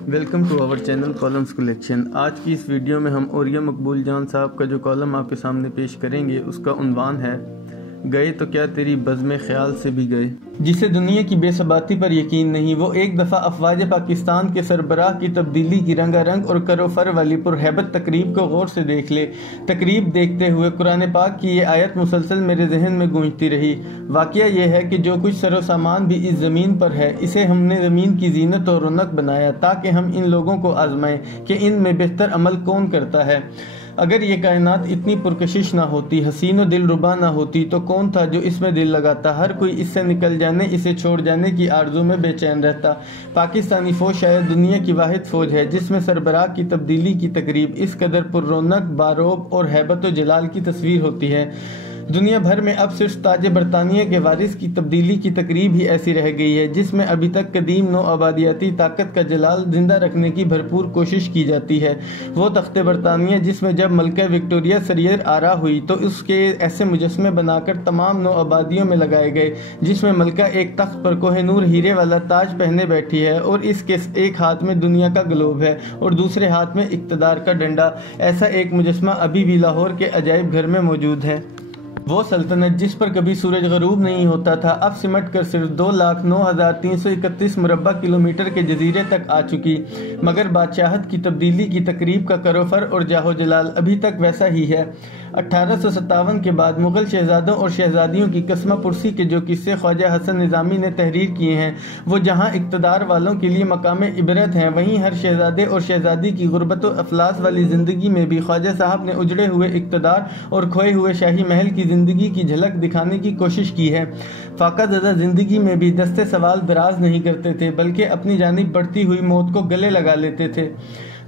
Welcome to our channel کالمز collection. آج کی اس ویڈیو میں ہم اوریہ مقبول جان صاحب کا جو کالم آپ کے سامنے پیش کریں گے اس کا عنوان ہے گئے تو کیا تیری بزم خیال سے بھی گئے۔ جسے دنیا کی بے ثباتی پر یقین نہیں، وہ ایک دفعہ افواج پاکستان کے سربراہ کی تبدیلی کی رنگا رنگ اور کرو فر والی پرہیبت تقریب کو غور سے دیکھ لے۔ تقریب دیکھتے ہوئے قرآن پاک کی یہ آیت مسلسل میرے ذہن میں گونجتی رہی۔ واقعہ یہ ہے کہ جو کچھ سر و سامان بھی اس زمین پر ہے، اسے ہم نے زمین کی زینت اور رونق بنایا تاکہ ہم ان لوگوں کو آزمائیں کہ ان میں بہتر عمل کون کرتا ہے۔ اگر یہ کائنات اتنی پرکشش نہ ہوتی، حسین و دل ربا نہ ہوتی، تو کون تھا جو اس میں دل لگاتا؟ ہر کوئی اس سے نکل جانے، اسے چھوڑ جانے کی آرزو میں بے چین رہتا۔ پاکستانی فوج شاید دنیا کی واحد فوج ہے جس میں سربراہ کی تبدیلی کی تقریب اس قدر پر رونق، باروب اور ہیبت و جلال کی تصویر ہوتی ہے۔ دنیا بھر میں اب صرف تاج برطانیہ کے وارث کی تبدیلی کی تقریب ہی ایسی رہ گئی ہے جس میں ابھی تک قدیم نو آبادیاتی طاقت کا جلال زندہ رکھنے کی بھرپور کوشش کی جاتی ہے۔ وہ تخت برطانیہ جس میں جب ملکہ وکٹوریہ سریر آرا ہوئی تو اس کے ایسے مجسمے بنا کر تمام نو آبادیوں میں لگائے گئے، جس میں ملکہ ایک تخت پر کوہ نور ہیرے والا تاج پہنے بیٹھی ہے اور اس کے ایک ہاتھ میں دنیا کا گلوب ہے اور دوسرے ہاتھ میں اقتدار کا ڈنڈا۔ ایسا ایک مجسمہ ابھی بھی لاہور کے عجائب گھر میں موجود ہے۔ وہ سلطنت جس پر کبھی سورج غروب نہیں ہوتا تھا، اب سمٹ کر صرف 2,09,331 مربع کلومیٹر کے جزیرے تک آ چکی، مگر بادشاہت کی تبدیلی کی تقریب کا کروفر اور جاہو جلال ابھی تک ویسا ہی ہے۔ 1857 کے بعد مغل شہزادوں اور شہزادیوں کی قسمہ پرسی کے جو قصے خواجہ حسن نظامی نے تحریر کیے ہیں، وہ جہاں اقتدار والوں کے لیے مقام عبرت ہیں، وہیں ہر شہزادے اور شہزادی کی غربت و افلاس والی زندگی میں بھی خواجہ صاحب نے اجڑے ہوئے اقتدار اور کھوئے ہوئے شاہی محل کی زندگی کی جھلک دکھانے کی کوشش کی ہے۔ فاقہ زدہ زندگی میں بھی دستے سوال دراز نہیں کرتے تھے، بلکہ اپنی جانب بڑھتی ہوئی موت کو گلے لگا لیتے تھے۔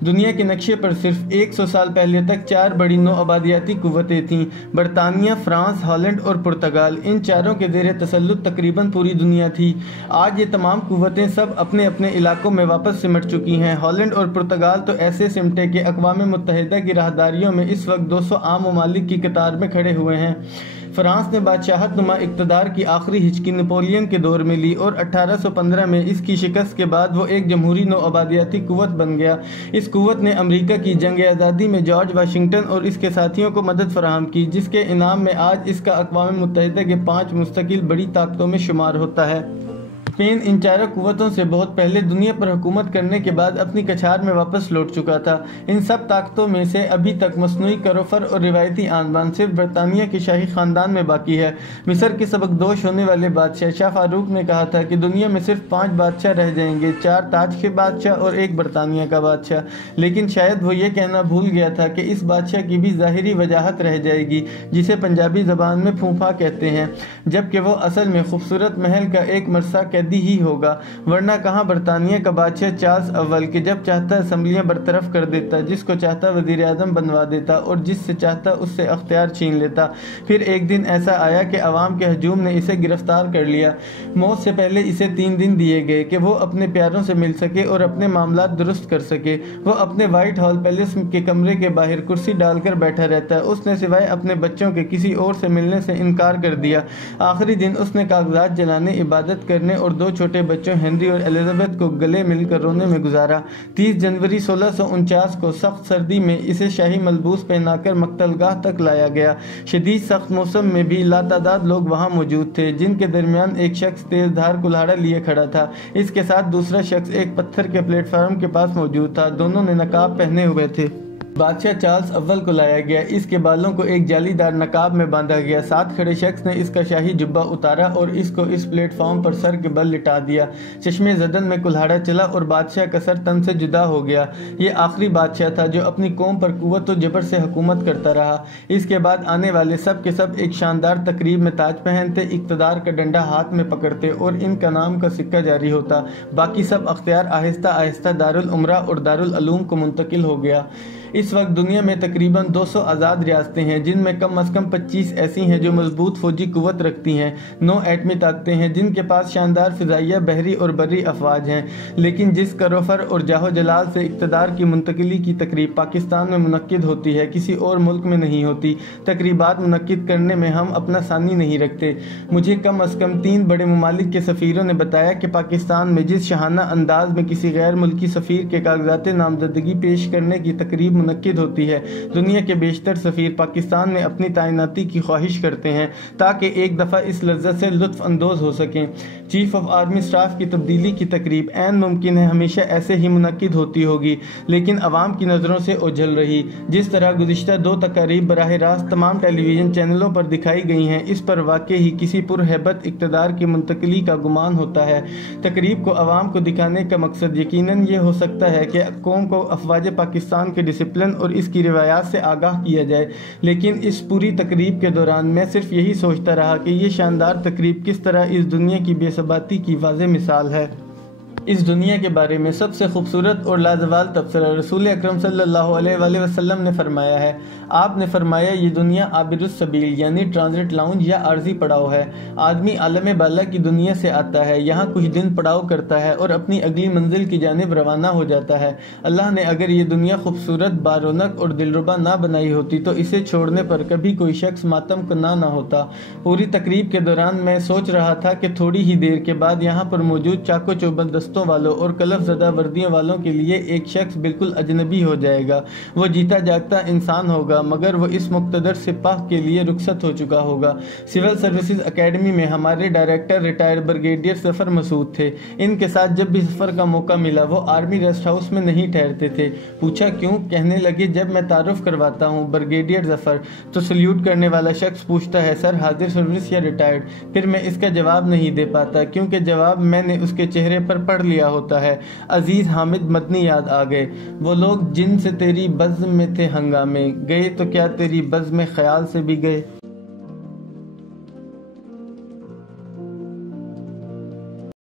دنیا کے نقشے پر صرف 100 سال پہلے تک 4 بڑی نو آبادیاتی قوتیں تھیں: برطانیہ، فرانس، ہالینڈ اور پرتگال۔ ان چاروں کے زیر تسلط تقریباً پوری دنیا تھی۔ آج یہ تمام قوتیں سب اپنے اپنے علاقوں میں واپس سمٹ چکی ہیں۔ ہالینڈ اور پرتگال تو ایسے سمٹے کہ اقوام متحدہ کی راہداریوں میں اس وقت 200 عام ممالک کی قطار میں کھڑے ہوئے ہیں۔ فرانس نے بادشاہت نما اقتدار کی آخری ہچکی نپولین کے دور میں لی اور 1815 میں اس کی شکست کے بعد وہ ایک جمہوری نو آبادیاتی قوت بن گیا۔ اس قوت نے امریکہ کی جنگ آزادی میں جارج واشنگٹن اور اس کے ساتھیوں کو مدد فراہم کی، جس کے انعام میں آج اس کا اقوام متحدہ کے 5 مستقل بڑی طاقتوں میں شمار ہوتا ہے۔ اسپین ان چاروں قوتوں سے بہت پہلے دنیا پر حکومت کرنے کے بعد اپنی کچھار میں واپس لوٹ چکا تھا۔ ان سب طاقتوں میں سے ابھی تک مصنوعی کروفر اور روایتی آن بان صرف برطانیہ کے شاہی خاندان میں باقی ہے۔ مصر کے سبکدوش ہونے والے بادشاہ شاہ فاروق نے کہا تھا کہ دنیا میں صرف 5 بادشاہ رہ جائیں گے، 4 تاج کے بادشاہ اور 1 برطانیہ کا بادشاہ، لیکن شاید وہ یہ کہنا بھول گیا تھا کہ اس بادشاہ کی بھی ظاہری وجاہت رہ جائے گی، جسے پنجابی زبان میں پھوپھا کہتے ہیں، جبکہ وہ اصل میں خوبصورت محل کا ایک مرثا قیدی ہی ہوگا۔ ورنہ کہاں برطانیہ کا بادشاہ چارلس اول کہ جب چاہتا اسمبلیاں برطرف کر دیتا، جس کو چاہتا وزیر اعظم بنوا دیتا اور جس سے چاہتا اس سے اختیار چھین لیتا۔ پھر ایک دن ایسا آیا کہ عوام کے ہجوم نے اسے گرفتار کر لیا۔ موت سے پہلے اسے 3 دن دیے گئے کہ وہ اپنے پیاروں سے مل سکے اور اپنے معاملات درست کر سکے۔ وہ اپنے وائٹ ہال پیلس کے کمرے کے باہر کرسی ڈال کر بیٹھا رہتا ہے۔ اس نے سوائے اپنے بچوں کے کسی اور سے ملنے سے انکار کر دیا۔ آخری دن اس نے کاغذات جلانے، عبادت کرنے اور 2 چھوٹے بچوں ہنری اور ایلزابتھ کو گلے مل کر رونے میں گزارا۔ 30 جنوری 1649 کو سخت سردی میں اسے شاہی ملبوس پہنا کر مقتل گاہ تک لایا گیا۔ شدید سخت موسم میں بھی لاتعداد لوگ وہاں موجود تھے، جن کے درمیان ایک شخص تیز دھار کلہاڑا لیے کھڑا تھا۔ اس کے ساتھ دوسرا شخص ایک پتھر کے پلیٹ فارم کے پاس موجود تھا۔ دونوں نے نقاب پہنے ہوئے تھے۔ بادشاہ چارلس اول کو لایا گیا۔ اس کے بالوں کو ایک جالی دار نقاب میں باندھا گیا۔ ساتھ کھڑے شخص نے اس کا شاہی جبہ اتارا اور اس کو اس پلیٹ فارم پر سر کے بل لٹا دیا۔ چشمے زدن میں کلہاڑا چلا اور بادشاہ کا سر تن سے جدا ہو گیا۔ یہ آخری بادشاہ تھا جو اپنی قوم پر قوت و جبر سے حکومت کرتا رہا۔ اس کے بعد آنے والے سب کے سب ایک شاندار تقریب میں تاج پہنتے، اقتدار کا ڈنڈا ہاتھ میں پکڑتے اور ان کا نام کا سکہ جاری ہوتا۔ باقی سب اختیار آہستہ آہستہ دارالامراء اور دارالعلوم کو منتقل ہو گیا۔ اس وقت دنیا میں تقریباً 200 آزاد ریاستیں ہیں جن میں کم از کم 25 ایسی ہیں جو مضبوط فوجی قوت رکھتی ہیں، 9 ایٹمی طاقتیں ہیں جن کے پاس شاندار فضائیہ، بحری اور بری افواج ہیں، لیکن جس کروفر اور جاہ و جلال سے اقتدار کی منتقلی کی تقریب پاکستان میں منعقد ہوتی ہے کسی اور ملک میں نہیں ہوتی۔ تقریبات منعقد کرنے میں ہم اپنا ثانی نہیں رکھتے۔ مجھے کم از کم 3 بڑے ممالک کے سفیروں نے بتایا کہ پاکستان میں جس شاہانہ انداز میں کسی غیر ملکی سفیر کے کاغذات نامزدگی پیش کرنے کی تقریب منعقد ہوتی ہے، دنیا کے بیشتر سفیر پاکستان میں اپنی تعیناتی کی خواہش کرتے ہیں تاکہ ایک دفعہ اس لذت سے لطف اندوز ہو سکیں۔ چیف آف آرمی سٹاف کی تبدیلی کی تقریب عین ممکن ہے ہمیشہ ایسے ہی منعقد ہوتی ہوگی، لیکن عوام کی نظروں سے اوجھل رہی۔ جس طرح گزشتہ 2 تقاریب براہ راست تمام ٹیلی ویژن چینلوں پر دکھائی گئی ہیں، اس پر واقع ہی کسی پرہیبت اقتدار کی منتقلی کا گمان ہوتا ہے۔ تقریب کو عوام کو دکھانے کا مقصد یقیناً یہ ہو سکتا ہے کہ قوم کو افواج پاکستان کے ڈسپلن اور اس کی روایات سے آگاہ کیا جائے، لیکن اس پوری تقریب کے دوران میں صرف یہی سوچتا رہا کہ یہ شاندار تقریب کس طرح اس دنیا کی بے ثباتی کی واضح مثال ہے۔ اس دنیا کے بارے میں سب سے خوبصورت اور لازوال تبصرہ رسول اکرم صلی اللہ علیہ وآلہ وسلم نے فرمایا ہے۔ آپ نے فرمایا یہ دنیا عابر السبیل یعنی ٹرانزٹ لاؤنج یا عارضی پڑاؤ ہے۔ آدمی عالم بالا کی دنیا سے آتا ہے، یہاں کچھ دن پڑاؤ کرتا ہے اور اپنی اگلی منزل کی جانب روانہ ہو جاتا ہے۔ اللہ نے اگر یہ دنیا خوبصورت، بارونق اور دلربا نہ بنائی ہوتی تو اسے چھوڑنے پر کبھی کوئی شخص ماتم کناں نہ ہوتا۔ پوری تقریب کے دوران میں سوچ رہا تھا کہ تھوڑی ہی دیر کے بعد یہاں پر موجود چاقو چوبند دستوں والوں اور کلف زدہ وردیوں والوں کے لیے ایک شخص بالکل اجنبی ہو جائے گا۔ وہ جیتا جاگتا انسان ہوگا مگر وہ اس مقتدر سپاہ کے لیے رخصت ہو چکا ہوگا۔ سول سروسز اکیڈمی میں ہمارے ڈائریکٹر ریٹائرڈ بریگیڈیئر ظفر مسعود تھے۔ ان کے ساتھ جب بھی سفر کا موقع ملا وہ آرمی ریسٹ ہاؤس میں نہیں ٹھہرتے تھے۔ پوچھا کیوں؟ کہنے لگے جب میں تعارف کرواتا ہوں بریگیڈیئر ظفر تو سلیوٹ کرنے والا شخص پوچھتا ہے سر حاضر سروس یا ریٹائرڈ؟ پھر میں اس کا جواب نہیں دے پاتا کیونکہ جواب میں نے اس کے چہرے پر پڑھ لیا ہوتا ہے۔ عزیز حامد مدنی یاد آ گئے، وہ لوگ جن سے تیری بزم میں تھے ہنگامے، گئے تو کیا تیری بزم خیال سے بھی گئے۔